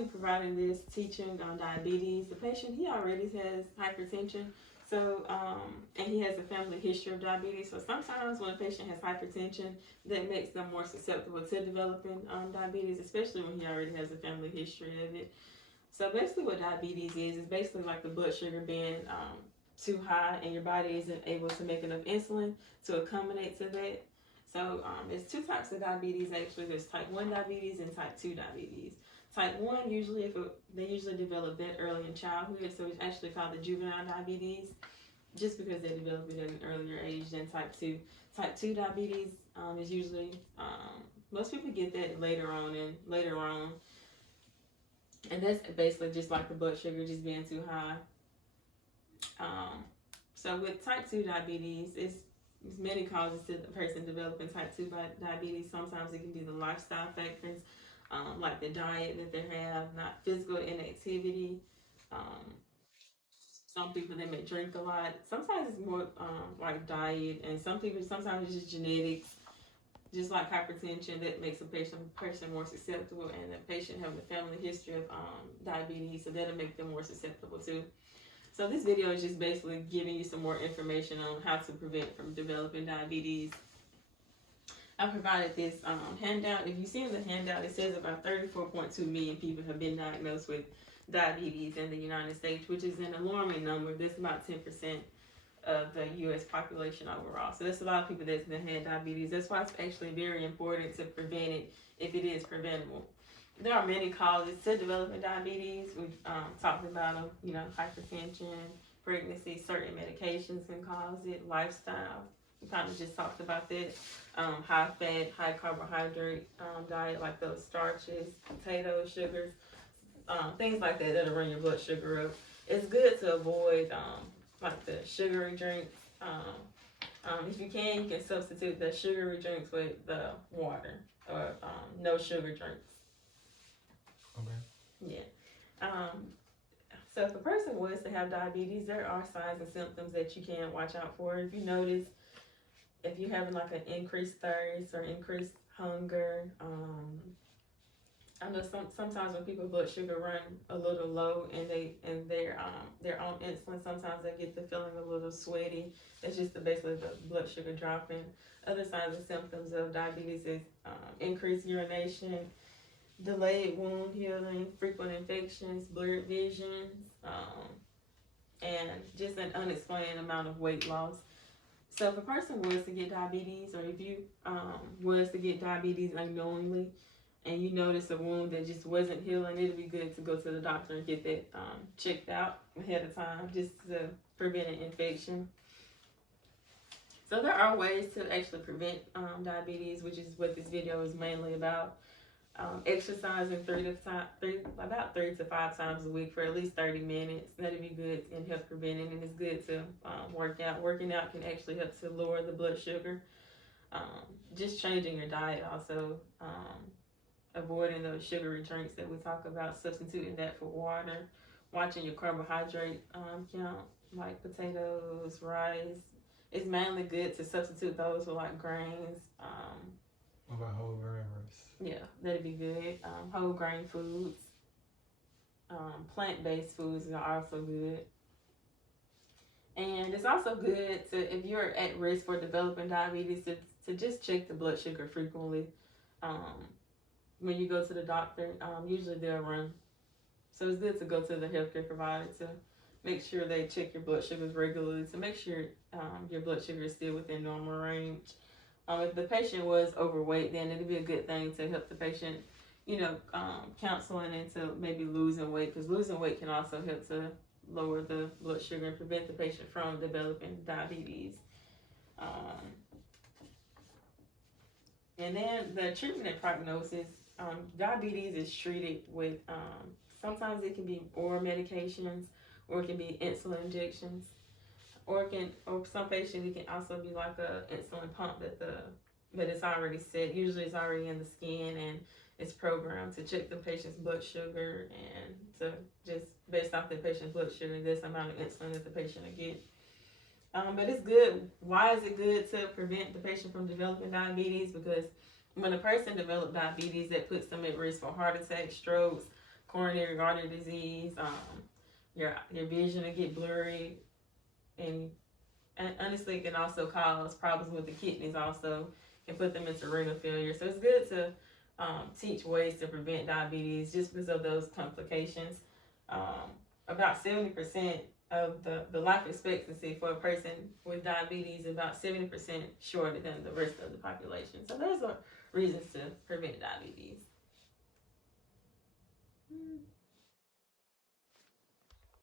be providing this teaching on diabetes. The patient, he already has hypertension. So, and he has a family history of diabetes. So sometimes when a patient has hypertension, that makes them more susceptible to developing diabetes, especially when he already has a family history of it. So basically what diabetes is basically like the blood sugar being too high and your body isn't able to make enough insulin to accommodate to that. So there's two types of diabetes actually. There's type 1 diabetes and type 2 diabetes. Type 1 usually, they usually develop that early in childhood, so it's actually called the juvenile diabetes, just because they develop it at an earlier age than type 2. Type 2 diabetes is usually, most people get that later on, and that's basically just like the blood sugar just being too high. So with type 2 diabetes, it's many causes to the person developing type 2 diabetes. Sometimes it can be the lifestyle factors, like the diet that they have, not physical inactivity. Some people, they may drink a lot. Sometimes it's more like diet, and some people, sometimes it's just genetics, just like hypertension, that makes a person more susceptible, and the patient having a family history of diabetes, so that'll make them more susceptible too. So this video is just basically giving you some more information on how to prevent from developing diabetes. I provided this handout. If you see in the handout, it says about 34.2 million people have been diagnosed with diabetes in the United States, which is an alarming number. That's about 10% of the U.S. population overall. So there's a lot of people that's had diabetes. That's why it's actually very important to prevent it if it is preventable. There are many causes to developing diabetes. We've talked about them, you know, hypertension, pregnancy, certain medications can cause it, lifestyle. We kind of just talked about that. High fat, high carbohydrate diet, like those starches, potatoes, sugars, things like that that'll run your blood sugar up. It's good to avoid like the sugary drinks. If you can substitute the sugary drinks with the water, or no sugar drinks. Okay. Yeah. So if a person was to have diabetes, there are signs and symptoms that you can watch out for. If you notice, if you're having like an increased thirst or increased hunger, I know sometimes when people's blood sugar run a little low and they're on insulin, sometimes they get the feeling a little sweaty. It's just basically the blood sugar dropping. Other signs and symptoms of diabetes is increased urination, delayed wound healing, frequent infections, blurred vision, and just an unexplained amount of weight loss. So if a person was to get diabetes, or if you was to get diabetes unknowingly, and you notice a wound that just wasn't healing, it'd be good to go to the doctor and get that checked out ahead of time, just to prevent an infection. So there are ways to actually prevent diabetes, which is what this video is mainly about. Exercising about 3 to 5 times a week for at least 30 minutes. That'd be good and help prevent it. And it's good to work out. Working out can actually help to lower the blood sugar. Just changing your diet also. Avoiding those sugary drinks that we talk about, substituting that for water. Watching your carbohydrate count, like potatoes, rice. It's mainly good to substitute those with like grains. What about whole grain rice? Yeah, that'd be good. Whole grain foods. Plant-based foods are also good. And it's also good to, if you're at risk for developing diabetes, to just check the blood sugar frequently. When you go to the doctor, usually they'll run. So it's good to go to the healthcare provider to make sure they check your blood sugars regularly, to make sure your blood sugar is still within normal range. If the patient was overweight, then it'd be a good thing to help the patient, counseling into maybe losing weight, because losing weight can also help to lower the blood sugar and prevent the patient from developing diabetes. And then the treatment and prognosis. Diabetes is treated with, sometimes it can be oral medications, or it can be insulin injections. Or some patients, it can also be like a insulin pump that it's already set. Usually it's already in the skin, and it's programmed to check the patient's blood sugar, and to just based off the patient's blood sugar, this amount of insulin that the patient will get. But it's good. Why is it good to prevent the patient from developing diabetes? Because when a person develops diabetes, that puts them at risk for heart attacks, strokes, coronary artery disease. Your vision will get blurry, and honestly, it can also cause problems with the kidneys. Also, can put them into renal failure. So it's good to teach ways to prevent diabetes just because of those complications. About 70% of the life expectancy for a person with diabetes is about 70% shorter than the rest of the population. So there's a reasons to prevent diabetes.